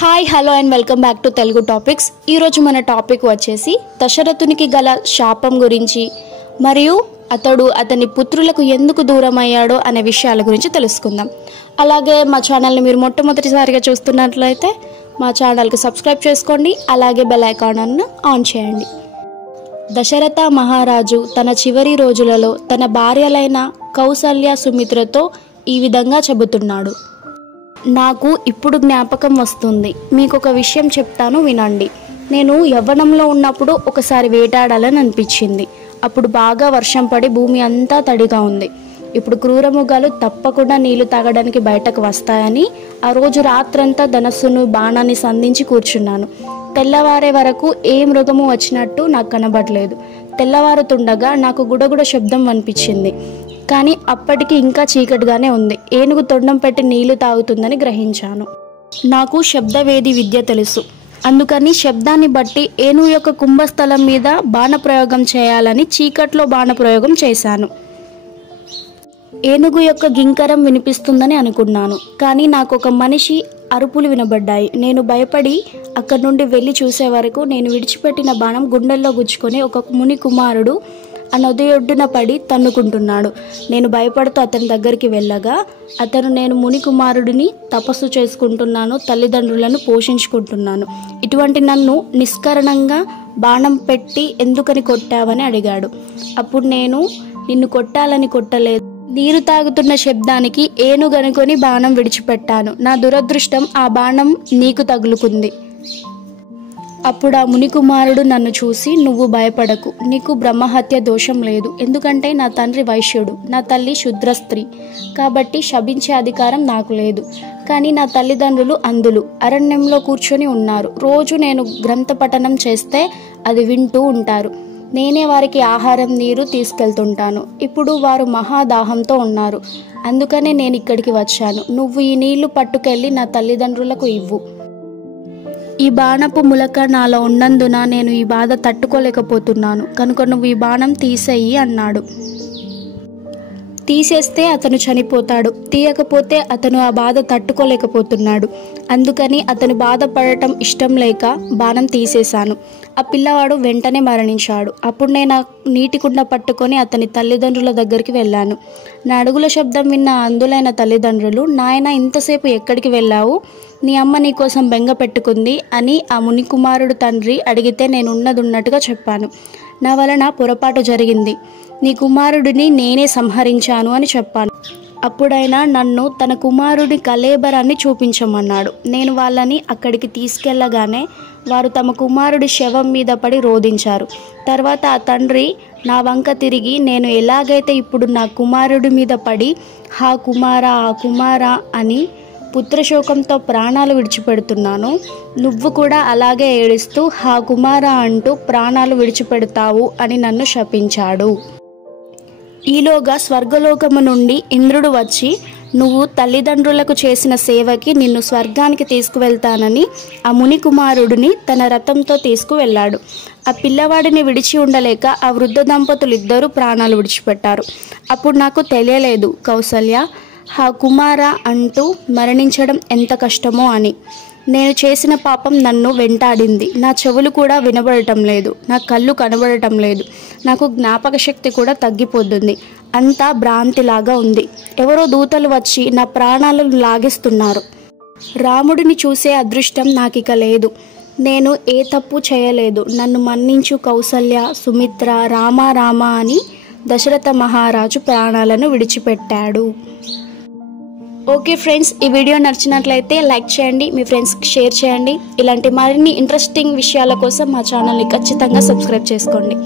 Hi hello and welcome back to Telugu topics. ఈరోజు మన topic వచ్చేసి దశరథునికి గల శాపం గురించి మరియు అతని పుత్రులకు ఎందుకు దూరం అయ్యాడో అనే విషయాల గురించి తెలుసుకుందాం. అలాగే మా ఛానల్ని మీరు మొట్టమొదటిసారిగా చూస్తున్నట్లయితే మా ఛానల్కి సబ్స్క్రైబ్ చేసుకోండి, అలాగే బెల్ ఐకాన్ ఆన్ చేయండి. దశరథ మహారాజు తన చివరి రోజులలో తన భార్యలైన కౌసల్య సుమిత్రతో ఈ విధంగా చెబుతున్నాడు. నాకు ఇప్పుడు జ్ఞాపకం వస్తుంది. మీకు ఒక విషయం చెప్తాను, వినండి. నేను యవ్వనంలో ఉన్నప్పుడు ఒకసారి వేటాడాలని అనిపించింది. అప్పుడు బాగా వర్షం పడి భూమి అంతా తడిగా ఉంది. ఇప్పుడు క్రూరమృగాలు తప్పకుండా నీళ్లు తాగడానికి బయటకు వస్తాయని ఆ రోజు రాత్రంతా ధనస్సును బాణాన్ని సంధించి కూర్చున్నాను. తెల్లవారే వరకు ఏ మృగము వచ్చినట్టు నాకు కనబడలేదు. తెల్లవారుతుండగా నాకు గుడగుడ శబ్దం అనిపించింది. కానీ అప్పటికి ఇంకా చీకటిగానే ఉంది. ఏనుగు తొండం పెట్టి నీళ్లు తాగుతుందని గ్రహించాను. నాకు శబ్దవేది విద్య తెలుసు. అందుకని శబ్దాన్ని బట్టి ఏనుగు యొక్క కుంభస్థలం మీద బాణప్రయోగం చేయాలని చీకట్లో బాణప్రయోగం చేశాను. ఏనుగు యొక్క గింకరం వినిపిస్తుందని అనుకున్నాను. కానీ నాకు ఒక మనిషి అరుపులు వినబడ్డాయి. నేను భయపడి అక్కడి నుండి వెళ్ళి చూసే వరకు నేను విడిచిపెట్టిన బాణం గుండెల్లో గుచ్చుకొని ఒక ముని కుమారుడు ఆ నది ఒడ్డున పడి తన్నుకుంటున్నాడు. నేను భయపడుతూ అతని దగ్గరికి వెళ్ళగా అతను, నేను ముని కుమారుడిని తపస్సు చేసుకుంటున్నాను, తల్లిదండ్రులను పోషించుకుంటున్నాను, ఇటువంటి నన్ను నిష్కారణంగా బాణం పెట్టి ఎందుకని కొట్టావని అడిగాడు. అప్పుడు నేను, నిన్ను కొట్టాలని కొట్టలేదు, నీరు తాగుతున్న శబ్దానికి ఏనుగనుకొని బాణం విడిచిపెట్టాను. నా దురదృష్టం, ఆ బాణం నీకు తగులుకుంది. అప్పుడు ఆ మునికుమారుడు నన్ను చూసి, నువ్వు భయపడకు, నీకు బ్రహ్మహత్య దోషం లేదు. ఎందుకంటే నా తండ్రి వైశ్యుడు, నా తల్లి శుద్ర స్త్రీ, కాబట్టి శపించే అధికారం నాకు లేదు. కానీ నా తల్లిదండ్రులు అంధులు, అరణ్యంలో కూర్చొని ఉన్నారు. రోజు నేను గ్రంథ పఠనం చేస్తే అది వింటూ ఉంటారు. నేనే వారికి ఆహారం, నీరు తీసుకెళ్తుంటాను. ఇప్పుడు వారు మహాదాహంతో ఉన్నారు. అందుకనే నేను ఇక్కడికి వచ్చాను. నువ్వు ఈ నీళ్లు పట్టుకెళ్ళి నా తల్లిదండ్రులకు ఇవ్వు. ఈ బాణపు ములక నాలో ఉన్నందున నేను ఈ బాధ తట్టుకోలేకపోతున్నాను. కనుక నువ్వు ఈ బాణం తీసేయి అన్నాడు. తీసేస్తే అతను చనిపోతాడు, తీయకపోతే అతను ఆ బాధ తట్టుకోలేకపోతున్నాడు. అందుకని అతను బాధపడటం ఇష్టం లేక బాణం తీసేశాను. ఆ పిల్లవాడు వెంటనే మరణించాడు. అప్పుడు నేను నీటి కుండ పట్టుకొని అతని తల్లిదండ్రుల దగ్గరికి వెళ్ళాను. నా అడుగుల శబ్దం విన్న అందులైన తల్లిదండ్రులు, నాయన ఇంతసేపు ఎక్కడికి వెళ్ళావు? నీ అమ్మ నీ కోసం బెంగ పెట్టుకుంది అని ఆ మునికుమారుడు తండ్రి అడిగితే నేను ఉన్నట్టుగా చెప్పాను. నా వలన పొరపాటు జరిగింది, నీ కుమారుడిని నేనే సంహరించాను అని చెప్పాను. అప్పుడైనా నన్ను తన కుమారుడి కళేబరాన్ని చూపించమన్నాడు. నేను వాళ్ళని అక్కడికి తీసుకెళ్లగానే వారు తమ కుమారుడి శవం మీద పడి రోధించారు. తర్వాత ఆ తండ్రి నా వంక తిరిగి, నేను ఎలాగైతే ఇప్పుడు నా కుమారుడి మీద పడి హా కుమారా ఆ కుమారా అని పుత్రశోకంతో ప్రాణాలు విడిచిపెడుతున్నాను, నువ్వు కూడా అలాగే ఏడుస్తూ హా కుమారా అంటూ ప్రాణాలు విడిచిపెడతావు అని నన్ను శపించాడు. ఈలోగా స్వర్గలోకము నుండి ఇంద్రుడు వచ్చి, నువ్వు తల్లిదండ్రులకు చేసిన సేవకి నిన్ను స్వర్గానికి తీసుకువెళ్తానని ఆ ముని కుమారుడిని తన రథంతో తీసుకువెళ్ళాడు. ఆ పిల్లవాడిని విడిచి ఉండలేక ఆ వృద్ధ దంపతులు ఇద్దరూ ప్రాణాలు విడిచిపెట్టారు. అప్పుడు నాకు తెలియలేదు కౌసల్య హా కుమారా అంటూ మరణించడం ఎంత కష్టమో అని. నేను చేసిన పాపం నన్ను వెంటాడింది. నా చెవులు కూడా వినబడటం లేదు, నా కళ్ళు కనబడటం లేదు, నాకు జ్ఞాపక శక్తి కూడా తగ్గిపోతుంది. అంతా భ్రాంతిలాగా ఉంది. ఎవరో దూతలు వచ్చి నా ప్రాణాలను లాగేస్తున్నారు. రాముడిని చూసే అదృష్టం నాకిక లేదు. నేను ఏ తప్పు చేయలేదు, నన్ను మన్నించు కౌసల్య, సుమిత్ర, రామ రామ అని దశరథ మహారాజు ప్రాణాలను విడిచిపెట్టాడు. ఓకే ఫ్రెండ్స్, ఈ వీడియో నచ్చినట్లయితే లైక్ చేయండి, మీ ఫ్రెండ్స్కి షేర్ చేయండి. ఇలాంటి మరిన్ని ఇంట్రెస్టింగ్ విషయాల కోసం మా ఛానల్ని ఖచ్చితంగా సబ్స్క్రైబ్ చేసుకోండి.